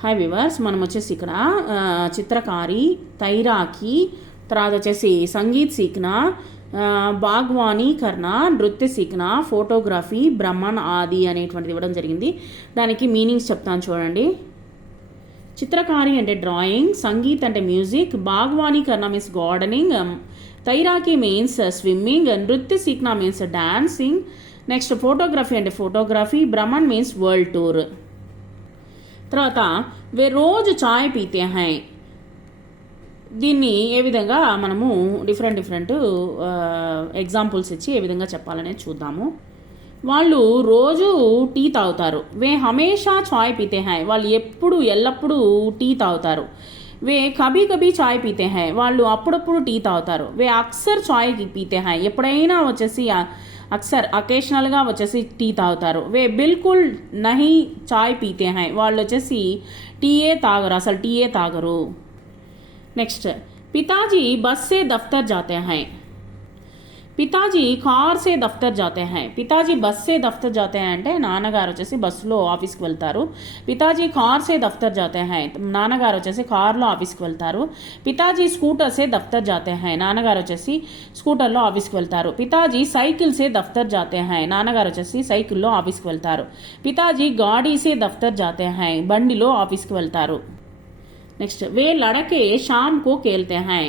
Hi viewers, మనం వచ్చేసి ఇక్కడ చిత్రకారి, తైరాకి, తర్వాత వచ్చేసి సంగీత్ సీఖనా, బాగ్వానీ కర్నా, నృత్య సీఖనా, ఫోటోగ్రఫీ, బ్రహ్మన్ ఆది అనేటువంటిది ఇవ్వడం జరిగింది. దానికి మీనింగ్స్ చెప్తాను చూడండి. చిత్రకారి అంటే డ్రాయింగ్, సంగీత్ అంటే మ్యూజిక్, బాగ్వానీ కర్నా మీన్స్ గార్డెనింగ్, తైరాకి మీన్స్ స్విమ్మింగ్, నృత్య సీఖనా మీన్స్ డాన్సింగ్, నెక్స్ట్ ఫోటోగ్రఫీ అంటే ఫోటోగ్రఫీ, బ్రహ్మన్ మీన్స్ వరల్డ్ టూర్. తర్వాత వే రోజు చాయ్ పీతే హై, దీన్ని ఏ విధంగా మనము డిఫరెంట్ ఎగ్జాంపుల్స్ ఇచ్చి ఏ విధంగా చెప్పాలనేది చూద్దాము. వాళ్ళు రోజు టీ తాగుతారు. వే హమేషా చాయ్ పీతే హై, వాళ్ళు ఎల్లప్పుడూ టీ తాగుతారు. వే కభీ కభీ చాయ్ పీతే హై, వాళ్ళు అప్పుడప్పుడు టీ తాగుతారు. వే అక్సర్ చాయ్ పీతే హై, ఎప్పుడైనా వచ్చేసి అక్సర్ అకేషనల్గా వచ్చేసి టీ తాగుతారు. వే బిల్కుల్ నహీ చాయ్ పీతే హై, వాళ్ళు వచ్చేసి టీయే తాగరు, అసలు టీయే తాగరు. నెక్స్ట్ పితాజీ బస్ సే దఫ్తర్ జాతే హై, పితాజీ కార్ సే దఫ్తర్ జాతే హై. పితాజీ బస్ సే దఫ్తర్ జాతే హై అంటే నాన్నగారు వచ్చేసి బస్సులో ఆఫీస్కి వెళ్తారు. పితాజీ కార్ సే దఫ్తర్ జాతే హై, నాన్నగారు వచ్చేసి కార్లో ఆఫీస్కి వెళ్తారు. పితాజీ స్కూటర్ సే దఫ్తర్ జాతే హై, నాన్నగారు వచ్చేసి స్కూటర్లో ఆఫీస్కి వెళ్తారు. పితాజీ సైకిల్ సే దఫ్తర్ జాతే హై, నాన్నగారు వచ్చేసి సైకిల్లో ఆఫీస్కి వెళ్తారు. పితాజీ గాడీ సే దఫ్తర్ జాతే హై, బండిలో ఆఫీస్కి వెళ్తారు. నెక్స్ట్ వే లడకే షామ్ కో కేల్తే హై,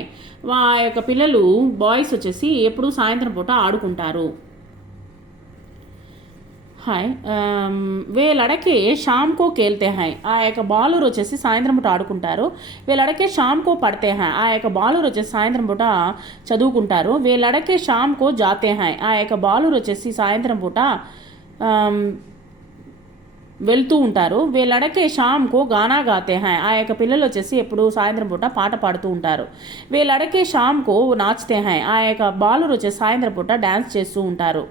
ఆ యొక్క పిల్లలు బాయ్స్ వచ్చేసి ఎప్పుడు సాయంత్రం పూట ఆడుకుంటారు. హాయ్, వే లడకే షామ్ కో కేల్తే హై, ఆ యొక్క బాలురు వచ్చేసి సాయంత్రం పూట ఆడుకుంటారు. వే లడకే షామ్ కో పడితే హై, ఆ యొక్క బాలురు వచ్చేసి సాయంత్రం పూట చదువుకుంటారు. వే లడకే షామ్ కో జాతే హై, ఆ యొక్క బాలురు వచ్చేసి సాయంత్రం పూట వెళ్తూ ఉంటారు. వే లడకే షామ్ కో గానా గాతే హై, ఆ యొక్క పిల్లలు వచ్చేసి ఎప్పుడు సాయంత్రం పూట పాట పాడుతూ ఉంటారు. వే లడకే షామ్ కో నాచ్తే హై, ఆ యొక్క బాలురు వచ్చేసి సాయంత్రం పూట డ్యాన్స్ చేస్తూ ఉంటారు.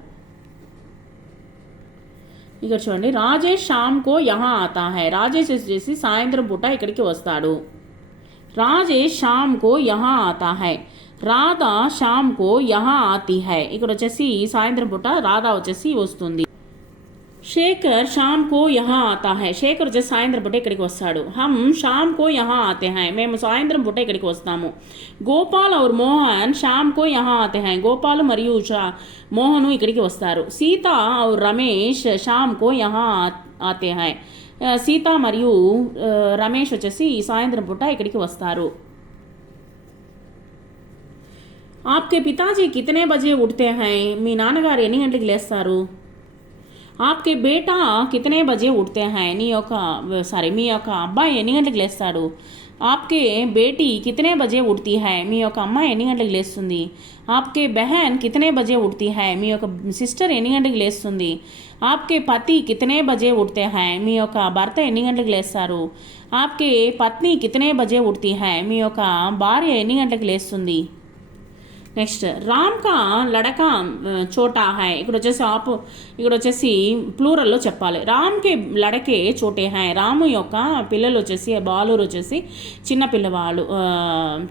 ఇక్కడ చూడండి, రాజేష్ షామ్ కో యహా ఆతా హై, రాజేష్ వచ్చేసి సాయంత్రం పూట ఇక్కడికి వస్తాడు. రాజేష్ షామ్ కో యహా ఆతా హై, రాధా షామ్ కో యహా ఆతీ హై, ఇక్కడ వచ్చేసి సాయంత్రం పూట రాధా వచ్చేసి వస్తుంది. शेखर शाम को यहाँ आता है, शेखर వచ్చేసి సాయంత్రం పూట ఇక్కడికి వస్తాడు. हम शाम को यहाँ आते हैं, మేము సాయంత్రం పూట ఇక్కడికి వస్తాము. గోపాల్ और మోహన్ शाम को यहाँ आते हैं, గోపాల్ మరియు మోహను ఇక్కడికి వస్తారు. సీత और రమేష్ शाम को यहाँ आते हैं, సీత మరియు రమేష్ వచ్చేసి సాయంత్రం పూట ఇక్కడికి వస్తారు. आपके पिताजी कितने बजे उठते हैं, మీ నాన్నగారు ఎన్ని గంటలకు లేస్తారు. ఆప్కే బేటా కితనే బజే ఉఠతే హై, మీ యొక్క అబ్బాయి ఎన్ని గంటలకు లేస్తాడు. ఆప్కే బేటీ కితనే బజే ఉఠతీ హై, మీ యొక్క అమ్మాయి ఎన్ని గంటలకు లేస్తుంది. ఆప్కే బెహన్ కితనే బజే ఉఠతీ హై, మీ యొక్క సిస్టర్ ఎన్ని గంటలకు లేస్తుంది. ఆప్కే పతి కితనే బజే ఉఠతే హై, మీ యొక్క భర్త ఎన్ని గంటలకు లేస్తారు. ఆప్కే పత్ని కితనే బజే ఉఠతీ హై, మీ యొక్క భార్య ఎన్ని గంటలకు లేస్తుంది. నెక్స్ట్ రామ్ కా లడకా చోటా హై, ఇక్కడ వచ్చేసి ప్లూరల్లో చెప్పాలి. రామ్కి లడకే చోటే హై, రాము యొక్క పిల్లలు వచ్చేసి బాలురు వచ్చేసి చిన్న పిల్లవాళ్ళు.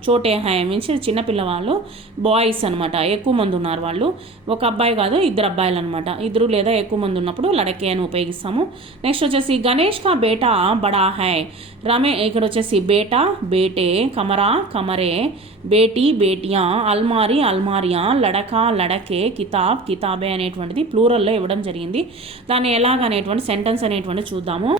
చోటే హై మీన్స్ చిన్న పిల్లవాళ్ళు, బాయ్స్ అనమాట. ఎక్కువ మంది ఉన్నారు వాళ్ళు, ఒక అబ్బాయి కాదు, ఇద్దరు అబ్బాయిలు అనమాట. ఇద్దరు లేదా ఎక్కువ మంది ఉన్నప్పుడు లడకే అని ఉపయోగిస్తాము. నెక్స్ట్ వచ్చేసి గణేష్ కా బేటా బడా హై, ఇక్కడ వచ్చేసి బేటా బేటే, కమరా కమరే, బేటీ బేటియా, అల్మారీ అల్మారియా, లడకా లడకే, కితాబ్ కితాబే అనేటువంటిది ప్లూరల్లో ఇవ్వడం జరిగింది. దాన్ని ఎలాగనేటువంటి సెంటెన్స్ అనేటువంటి చూద్దాము.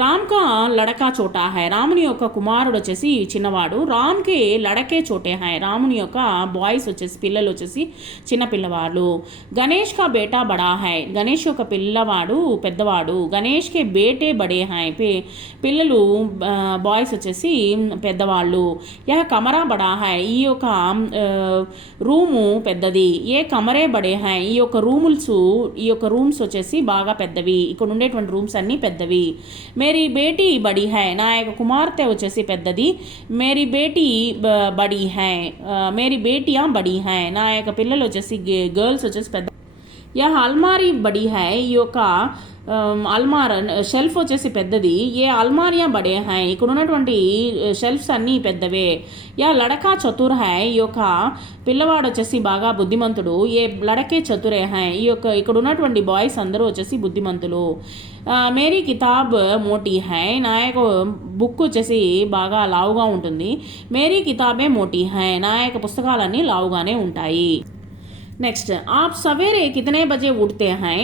రామ్ కా లడకా చోటా హై, రాముని యొక్క కుమారుడు వచ్చేసి చిన్నవాడు. రామ్కి లడకే చోటే హై, రాముని యొక్క బాయ్స్ వచ్చేసి పిల్లలు వచ్చేసి చిన్న పిల్లవాళ్ళు. గణేష్ కా బేటా బడా హై, గణేష్ యొక్క పిల్లవాడు పెద్దవాడు. గణేష్ కే బేటే బడే హై, పిల్లలు బాయ్స్ వచ్చేసి పెద్దవాళ్ళు. యహ కమరా బడా హై, ఈ యొక్క రూము పెద్దది. ఏ కమరే బడే హై, ఈ యొక్క రూమ్స్ వచ్చేసి బాగా పెద్దవి. ఇక్కడ ఉండేటువంటి రూమ్స్ అన్నీ పెద్దవి. మేరీ బేటీ బడి హై, నా యొక్క కుమార్తె వచ్చేసి పెద్దది. మేరీ బేటీ బడి హై, మేరీ బేటియా బడి హై, నా యొక్క పిల్లలు వచ్చేసి గర్ల్స్ వచ్చేసి పెద్ద. యహ అల్మారీ బడి హై, ఈ యొక్క అల్మార్ షెల్ఫ్ వచ్చేసి పెద్దది. ఏ అల్మారియా బడే హై, ఇక్కడ ఉన్నటువంటి షెల్ఫ్స్ అన్నీ పెద్దవే. యా లడకా చతుర్ హై, ఈ యొక్క పిల్లవాడు వచ్చేసి బాగా బుద్ధిమంతుడు. ఏ లడకే చతురే హై, ఈ యొక్క ఇక్కడ ఉన్నటువంటి బాయ్స్ అందరూ వచ్చేసి బుద్ధిమంతులు. మేరీ కితాబ్ మోటీ హై, నా యొక్క బుక్ వచ్చేసి బాగా లావుగా ఉంటుంది. మేరీ కితాబే మోటీ హై, నా యొక్క పుస్తకాలన్నీ లావుగానే ఉంటాయి. नेक्स्ट, आप सवेरे कितने बजे उठते हैं?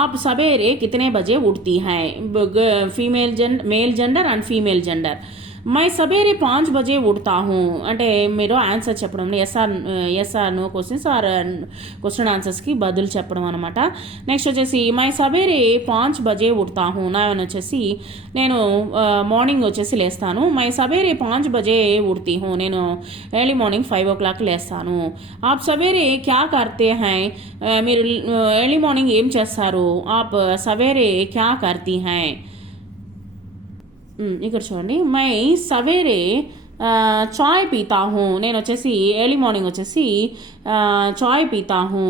आप सवेरे कितने बजे उठती हैं? Male gender and female gender. मैं सवेरे 5 बजे उठता हूँ అంటే మీరు ఆన్సర్ చెప్పడం, ఎస్ ఆర్ నో క్వశ్చన్ ఆన్సర్స్కి బదులు చెప్పడం అనమాట. నెక్స్ట్ వచ్చేసి మై సవేరే 5 బజే ఉడతా హూ, నా వచ్చేసి నేను మార్నింగ్ వచ్చేసి లేస్తాను. మై సవేరే 5 బజే ఉడతీ హూ, నేను ఎర్లీ మార్నింగ్ 5 o'clock లేస్తాను. ఆప్ సవేరే క్యా కర్తే హై, మీరు ఎర్లీ మార్నింగ్ ఏం చేస్తారు? ఆప్ సవేరే క్యా కర్తీ హై. ఇక్కడ చూడండి, మై సవేరే చాయ్ పీతా హూ, నేను వచ్చేసి ఎర్లీ మార్నింగ్ వచ్చేసి చాయ్ పీతా హూ.